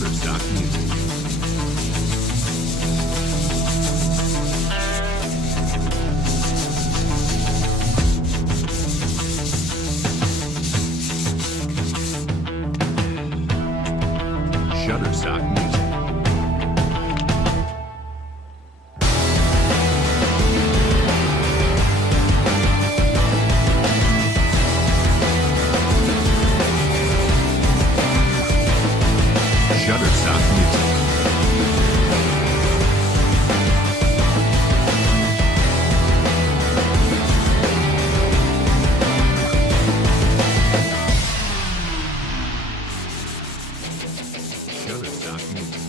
Shutterstock Music. Shutterstock Music. Shutterstock Music. Shutterstock Music.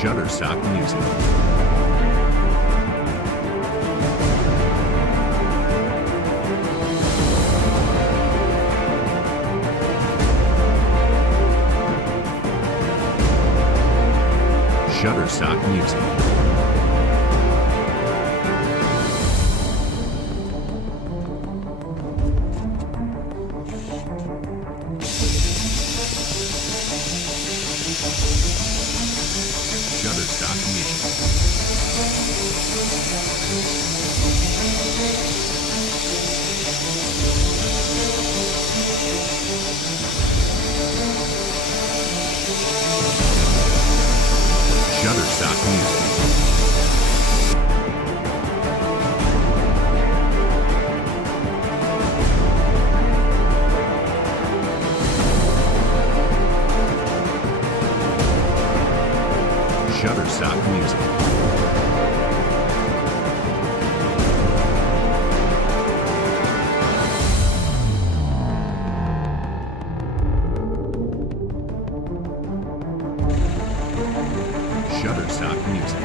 Shutterstock Music. Shutterstock Music. Shutterstock Music. Shutterstock Music. Shutterstock Music. Shutterstock Music.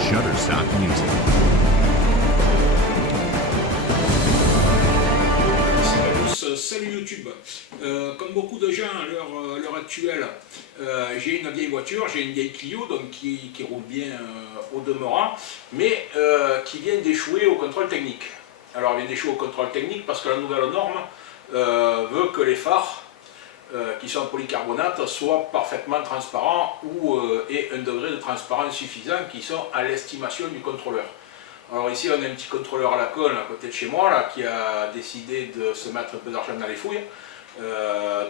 Shutterstock Music. Salut YouTube. Comme beaucoup de gens à l'heure actuelle, j'ai une vieille voiture, j'ai une vieille Clio donc qui roule bien au demeurant, mais qui vient d'échouer au contrôle technique. Alors elle vient d'échouer au contrôle technique parce que la nouvelle norme veut que les phares qui sont en polycarbonate soient parfaitement transparents ou aient un degré de transparence suffisant qui sont à l'estimation du contrôleur. Alors ici on a un petit contrôleur à la con à côté de chez moi là, qui a décidé de se mettre un peu d'argent dans les fouilles.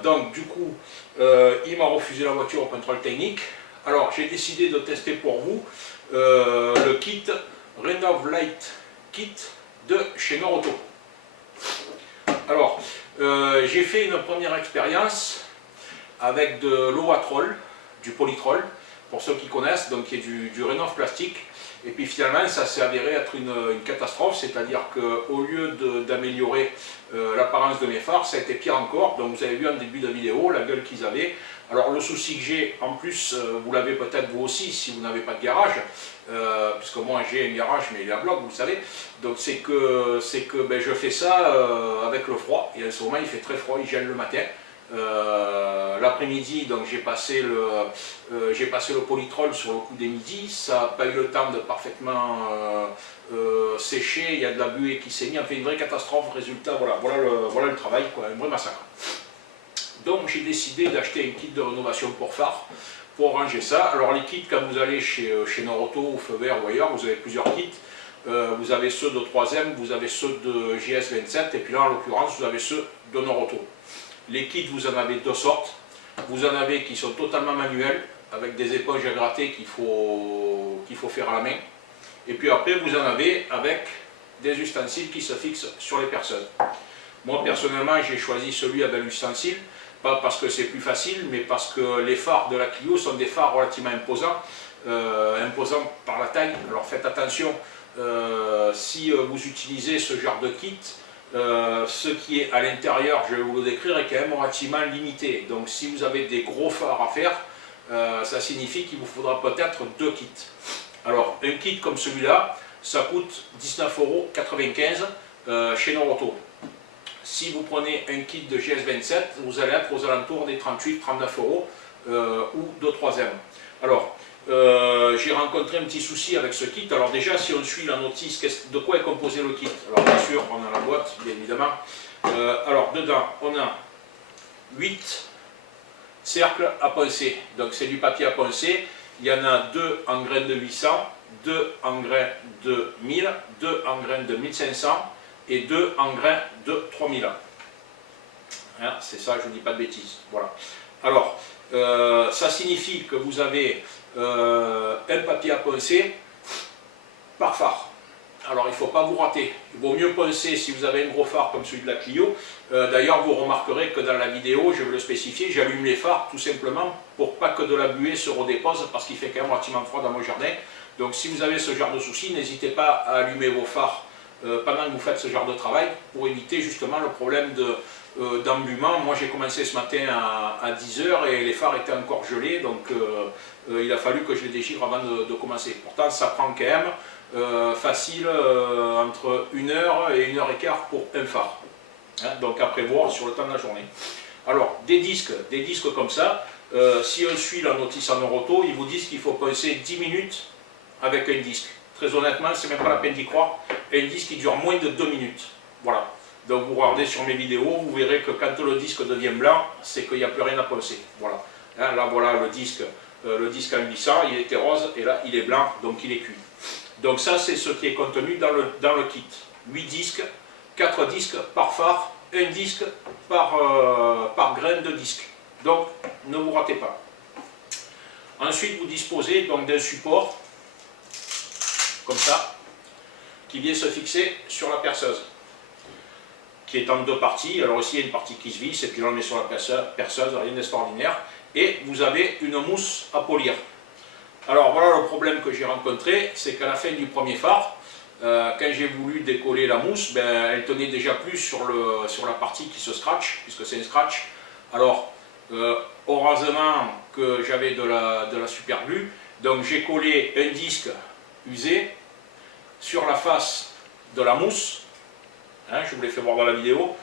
Donc du coup il m'a refusé la voiture au contrôle technique. Alors j'ai décidé de tester pour vous le kit Renov Light Kit de chez Norauto. Alors j'ai fait une première expérience avec de l'Ovatrol, du Polytrol, pour ceux qui connaissent, donc qui est du Rénov plastique. Et puis finalement ça s'est avéré être une catastrophe, c'est-à-dire qu'au lieu d'améliorer l'apparence de mes phares, ça a été pire encore. Donc vous avez vu en début de vidéo la gueule qu'ils avaient. Alors le souci que j'ai, en plus, vous l'avez peut-être vous aussi si vous n'avez pas de garage, puisque moi j'ai un garage mais il est à bloc, vous savez. Donc c'est que ben, je fais ça avec le froid, et en ce moment il fait très froid, il gèle le matin. L'après-midi, donc j'ai passé le Polytrol sur le coup des midis, ça n'a pas eu le temps de parfaitement sécher, il y a de la buée qui s'est mise, enfin une vraie catastrophe. Résultat, voilà le travail, quoi, un vrai massacre. Donc j'ai décidé d'acheter un kit de rénovation pour phare, pour ranger ça. Alors les kits, quand vous allez chez Norauto ou Feu Vert ou ailleurs, vous avez plusieurs kits. Vous avez ceux de 3ème, vous avez ceux de GS27, et puis là en l'occurrence vous avez ceux de Norauto. Les kits, vous en avez deux sortes. Vous en avez qui sont totalement manuels, avec des éponges à gratter qu'il faut faire à la main. Et puis après, vous en avez avec des ustensiles qui se fixent sur les personnes. Moi, personnellement, j'ai choisi celui avec l'ustensile, pas parce que c'est plus facile, mais parce que les phares de la Clio sont des phares relativement imposants, imposants par la taille. Alors faites attention, si vous utilisez ce genre de kit, ce qui est à l'intérieur, je vais vous le décrire, est quand même relativement limité. Donc si vous avez des gros phares à faire, ça signifie qu'il vous faudra peut-être deux kits. Alors un kit comme celui-là, ça coûte 19,95 € chez Norauto. Si vous prenez un kit de GS27, vous allez être aux alentours des 38-39 € ou de 3ème. Alors j'ai rencontré un petit souci avec ce kit. Alors déjà, si on suit la notice, de quoi est composé le kit? Alors bien sûr, on a la boîte, bien évidemment. Alors dedans, on a 8 cercles à poncer. Donc c'est du papier à poncer. Il y en a 2 en graines de 800, 2 en graines de 1000, 2 en graines de 1500 et 2 en grains de 3000. Hein, c'est ça, je ne dis pas de bêtises. Voilà. Alors, ça signifie que vous avez un papier à poncer par phare. Alors il ne faut pas vous rater. Il vaut mieux poncer si vous avez un gros phare comme celui de la Clio. D'ailleurs, vous remarquerez que dans la vidéo, je vais le spécifier, j'allume les phares tout simplement pour pas que de la buée se redépose, parce qu'il fait quand même relativement froid dans mon jardin. Donc si vous avez ce genre de soucis, n'hésitez pas à allumer vos phares pendant que vous faites ce genre de travail pour éviter justement le problème d'embuement. Moi j'ai commencé ce matin à 10 h et les phares étaient encore gelés, donc il a fallu que je les déchire avant de commencer. Pourtant ça prend quand même facile entre 1 heure et 1 heure et quart pour un phare. Hein, donc à prévoir sur le temps de la journée. Alors des disques comme ça, si on suit la notice en Euroto, ils vous disent qu'il faut passer 10 minutes avec un disque. Très honnêtement, c'est même pas la peine d'y croire. Un disque qui dure moins de 2 minutes. Voilà. Donc vous regardez sur mes vidéos, vous verrez que quand le disque devient blanc, c'est qu'il n'y a plus rien à penser. Voilà. Hein, là voilà le disque en glissant, il était rose et là il est blanc, donc il est cuit. Donc ça c'est ce qui est contenu dans le kit. 8 disques, 4 disques par phare, 1 disque par graine de disque. Donc ne vous ratez pas. Ensuite vous disposez donc d'un support comme ça, qui vient se fixer sur la perceuse, qui est en 2 parties. Alors ici il y a une partie qui se visse et puis on le met sur la perceuse, rien d'extraordinaire. Et vous avez une mousse à polir. Alors voilà le problème que j'ai rencontré, c'est qu'à la fin du premier phare, quand j'ai voulu décoller la mousse, ben, elle tenait déjà plus sur la partie qui se scratch, puisque c'est un scratch. Alors heureusement que j'avais de la super glue, donc j'ai collé un disque usé sur la face de la mousse, hein, je vous l'ai fait voir dans la vidéo,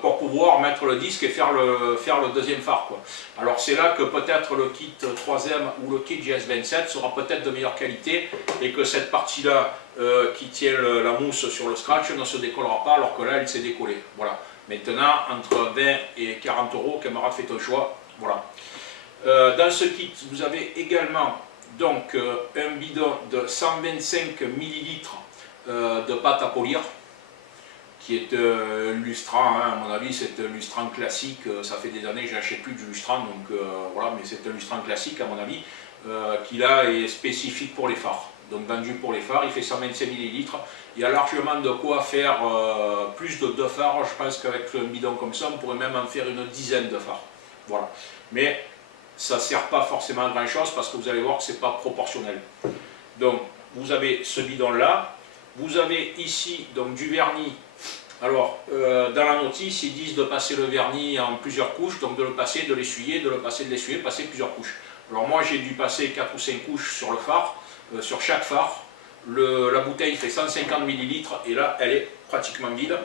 pour pouvoir mettre le disque et faire le deuxième phare, quoi. Alors c'est là que peut-être le kit 3M ou le kit GS27 sera peut-être de meilleure qualité et que cette partie-là qui tient la mousse sur le scratch ne se décollera pas, alors que là elle s'est décollée. Voilà. Maintenant, entre 20 et 40 €, camarade, faites un choix. Voilà. Dans ce kit, vous avez également donc un bidon de 125 ml de pâte à polir, qui est lustrant, hein, à mon avis c'est un lustrant classique, ça fait des années que je n'achète plus du lustrant, donc voilà, mais c'est un lustrant classique à mon avis, qui là est spécifique pour les phares, donc vendu pour les phares, il fait 125 ml, il y a largement de quoi faire plus de 2 phares, je pense qu'avec un bidon comme ça on pourrait même en faire une dizaine de phares, voilà, mais ça ne sert pas forcément à grand chose parce que vous allez voir que ce n'est pas proportionnel. Donc vous avez ce bidon là, vous avez ici donc du vernis. Alors dans la notice ils disent de passer le vernis en plusieurs couches, donc de le passer, de l'essuyer, de le passer, de l'essuyer, passer plusieurs couches. Alors moi j'ai dû passer 4 ou 5 couches sur le phare, sur chaque phare. La bouteille fait 150 ml et là elle est pratiquement vide.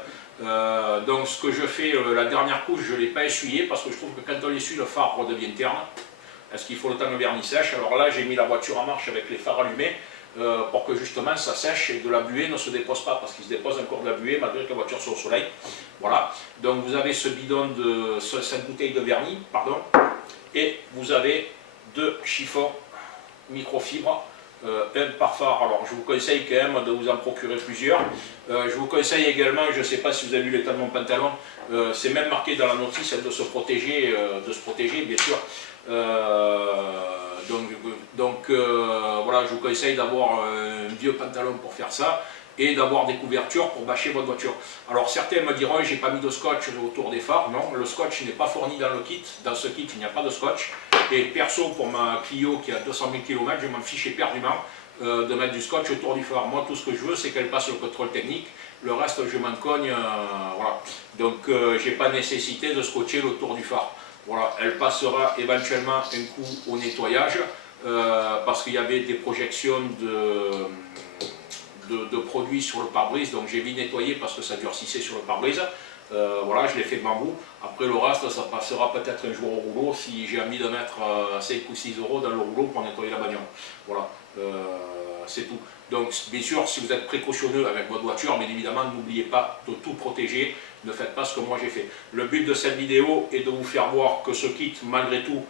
Donc ce que je fais, la dernière couche je ne l'ai pas essuyée parce que je trouve que quand on l'essuie le phare redevient terne. Est-ce qu'il faut le temps que le vernis sèche? Alors là j'ai mis la voiture en marche avec les phares allumés pour que justement ça sèche et de la buée ne se dépose pas, parce qu'il se dépose encore de la buée malgré que la voiture soit au soleil. Voilà, donc vous avez ce bidon cette bouteille de vernis, pardon, et vous avez 2 chiffons microfibre. Un par phare. Alors je vous conseille quand même de vous en procurer plusieurs. Je vous conseille également, je ne sais pas si vous avez vu l'état de mon pantalon, c'est même marqué dans la notice de se protéger bien sûr. Donc voilà, je vous conseille d'avoir un vieux pantalon pour faire ça et d'avoir des couvertures pour bâcher votre voiture. Alors certains me diront, j'ai pas mis de scotch autour des phares. Non, le scotch n'est pas fourni dans le kit. Dans ce kit, il n'y a pas de scotch. Et perso, pour ma Clio qui a 200 000 km, je m'en fiche éperdument de mettre du scotch autour du phare. Moi, tout ce que je veux, c'est qu'elle passe le contrôle technique. Le reste, je m'en cogne. Voilà. Donc, j'ai pas nécessité de scotcher le tour du phare. Voilà. Elle passera éventuellement un coup au nettoyage parce qu'il y avait des projections de produits sur le pare-brise. Donc, j'ai vite nettoyé parce que ça durcissait sur le pare-brise. Voilà, je l'ai fait de bambou. Après le reste, ça passera peut-être un jour au rouleau si j'ai envie de mettre 5 ou 6 € dans le rouleau pour nettoyer la bagnole. Voilà, c'est tout. Donc bien sûr, si vous êtes précautionneux avec votre voiture, bien évidemment, n'oubliez pas de tout protéger. Ne faites pas ce que moi j'ai fait. Le but de cette vidéo est de vous faire voir que ce kit, malgré tout,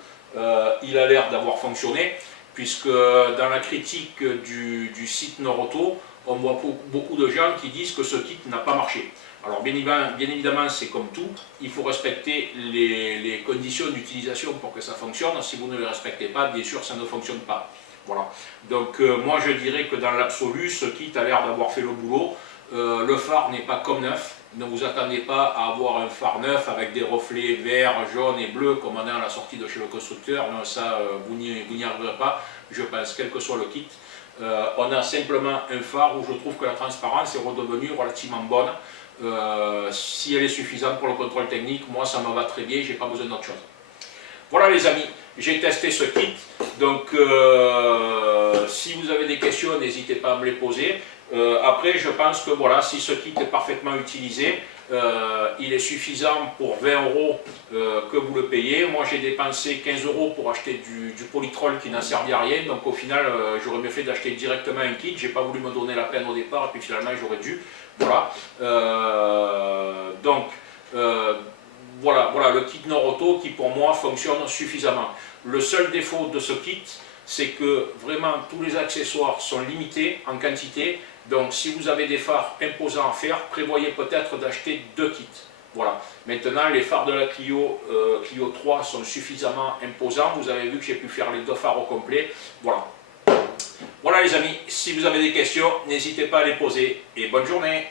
il a l'air d'avoir fonctionné, puisque dans la critique du site Noroto, on voit beaucoup de gens qui disent que ce kit n'a pas marché. Alors bien évidemment, c'est comme tout, il faut respecter les conditions d'utilisation pour que ça fonctionne. Si vous ne les respectez pas, bien sûr, ça ne fonctionne pas. Voilà. Donc moi je dirais que dans l'absolu, ce kit a l'air d'avoir fait le boulot. Le phare n'est pas comme neuf. Ne vous attendez pas à avoir un phare neuf avec des reflets verts, jaunes et bleus comme on a à la sortie de chez le constructeur. Non, ça, vous n'y arriverez pas, je pense, quel que soit le kit. On a simplement un phare où je trouve que la transparence est redevenue relativement bonne. Si elle est suffisante pour le contrôle technique, moi ça me va très bien, j'ai pas besoin d'autre chose. Voilà les amis, j'ai testé ce kit, donc si vous avez des questions, n'hésitez pas à me les poser. Après, je pense que voilà, si ce kit est parfaitement utilisé, il est suffisant pour 20 € que vous le payez. Moi, j'ai dépensé 15 € pour acheter du polytrol qui n'a servi à rien. Donc, au final, j'aurais mieux fait d'acheter directement un kit. J'ai pas voulu me donner la peine au départ, et puis finalement, j'aurais dû. Voilà. Voilà le kit Nord-Auto qui, pour moi, fonctionne suffisamment. Le seul défaut de ce kit, c'est que vraiment tous les accessoires sont limités en quantité. Donc si vous avez des phares imposants à faire, prévoyez peut-être d'acheter 2 kits. Voilà. Maintenant, les phares de la Clio 3 sont suffisamment imposants. Vous avez vu que j'ai pu faire les 2 phares au complet. Voilà. Voilà les amis, si vous avez des questions, n'hésitez pas à les poser. Et bonne journée.